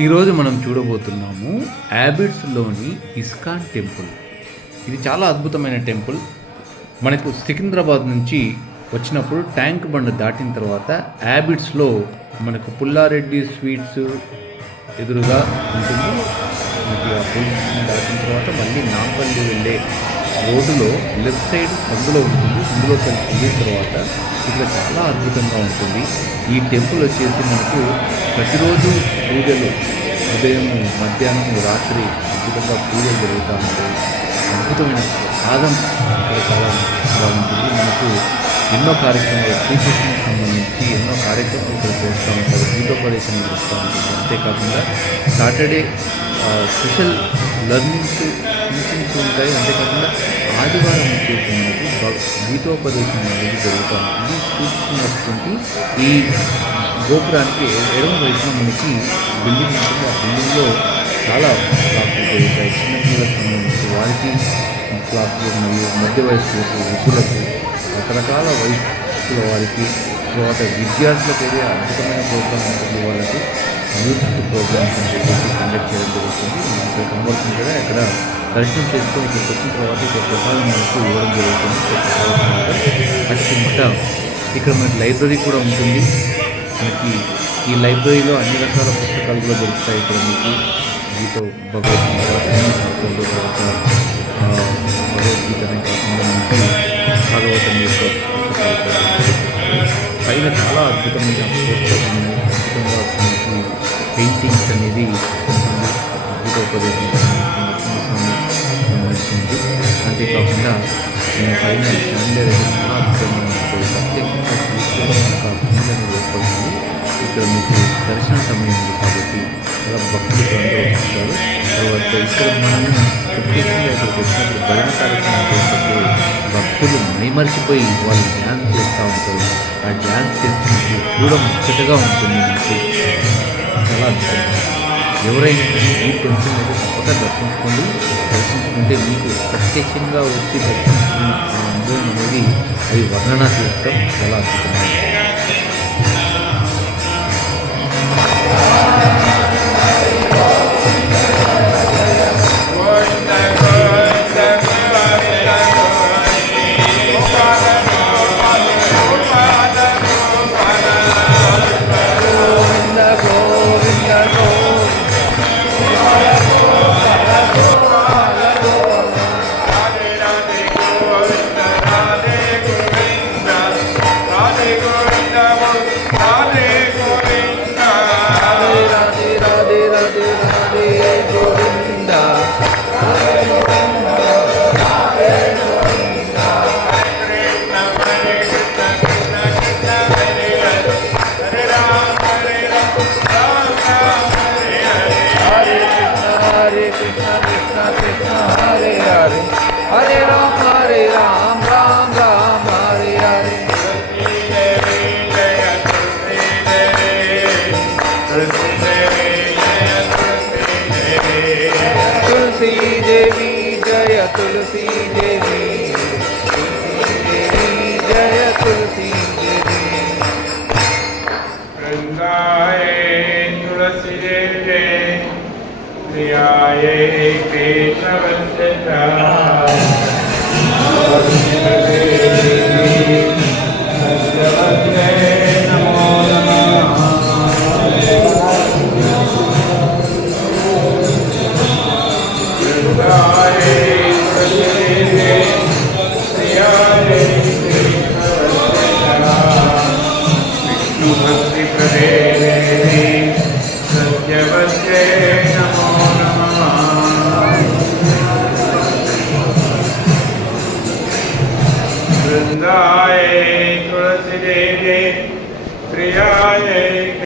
ఈరోజు మనం చూడబోతున్నాము యాబిడ్స్లోని ఇస్కాన్ టెంపుల్. ఇది చాలా అద్భుతమైన టెంపుల్. మనకు సికింద్రాబాద్ నుంచి వచ్చినప్పుడు ట్యాంక్ బండ్ దాటిన తర్వాత యాబిడ్స్లో మనకు పుల్లారెడ్డి స్వీట్స్ ఎదురుగా ఉంటుంది. మనకి ఆ పుల్స్ దాటిన తర్వాత మళ్ళీ నాంపల్లి వెళ్ళే రోడ్డులో లెఫ్ట్ సైడ్ సందులో ఉంటుంది. సందులోకి వెళ్ళిన తర్వాత ఇక్కడ చాలా అద్భుతంగా ఉంటుంది. ఈ టెంపుల్ వచ్చేసి మనకు ప్రతిరోజు పూజలు ఉదయం, మధ్యాహ్నం, రాత్రి అద్భుతంగా పూజలు జరుగుతూ ఉంటాయి. అద్భుతమైన ప్రసాదం ఇక్కడ చాలా బాగుంటుంది. మనకు ఎన్నో కార్యక్రమాలు, శ్రీకృష్ణునికి సంబంధించి ఎన్నో కార్యక్రమాలు ఇక్కడ చేస్తూ ఉంటారు. గీతోపదేశం చేస్తూ ఉంటుంది. అంతేకాకుండా సాటర్డే స్పెషల్ లెర్నింగ్స్, టీచింగ్స్ ఉంటాయి. అంతేకాకుండా ఆదివారం వచ్చేసి మనకు గీతోపదేశం అనేది జరుగుతూ ఉంటుంది. చూస్తున్నటువంటి ఈ గోపురానికి ఎడమ వైపున మనకి బిల్డింగ్ ఉంటుంది. ఆ బిల్డింగ్లో చాలా క్లాసులు జరుగుతాయి. చిన్నపిల్లలకు సంబంధించి వారికి క్లాసులు, మరియు మధ్య వయస్సులకు, వృద్ధులకు, రకరకాల వయస్సుల వారికి, తర్వాత విద్యార్థులకు అయితే అద్భుతమైన ప్రోగ్రామ్ ఉంటుంది. వాళ్ళకి యూత్ ప్రోగ్రామ్స్ అని చెప్పేసి కండక్ట్ చేయడం జరుగుతుంది. ఇక్కడ కనబడుతుంది కదా, ఇక్కడ దర్శనం చేసుకొని ఇక్కడికి వచ్చిన తర్వాత ఇక్కడ ప్రసాదం మనకు ఇవ్వడం జరుగుతుంది. అటు ఇక్కడ మనకి లైబ్రరీ కూడా ఉంటుంది. మనకి ఈ లైబ్రరీలో అన్ని రకాల పుస్తకాలు కూడా దొరుకుతాయి. ఇక్కడ మీకు గీత, భగవద్గీత, తర్వాత భగవద్గీతనే కాకుండా మనకి భాగవతం యొక్క పుస్తకాలు పైన చాలా అద్భుతమైన అద్భుతంగా మనకి పెయింటింగ్స్ అనేది గీతోపదేశం సంబంధించింది. అంతేకాకుండా పైన చాలా అద్భుతంగా ఉంటుంది. ప్రత్యేకంగా పూజలను ఏర్పడుతుంది. ఇక్కడ మీకు దర్శన సమయం ఉంది కాబట్టి చాలా భక్తులు అందరూ వస్తారు. తర్వాత ఇక్కడ మనము ప్రత్యేకంగా ఇక్కడికి వచ్చినప్పుడు భజన కార్యక్రమం చేసినప్పుడు భక్తులు మైమర్చిపోయి వాళ్ళు డ్యాన్స్ చేస్తూ ఉంటారు. ఆ డ్యాన్స్ చేసినప్పుడు చూడముచ్చటగా ఉంటుంది. మీకు చాలా అద్భుతంగా. ఎవరైనా ఈ టెంపుల్ అయితే తప్పక దర్శించుకుంటే మీకు ప్రత్యక్షంగా వచ్చి దర్శించుకున్న అనుభవం అనేది అది వర్ణనాతీతం. చాలా అద్భుతంగా. वृंदाय तुलसी देवी प्रियाय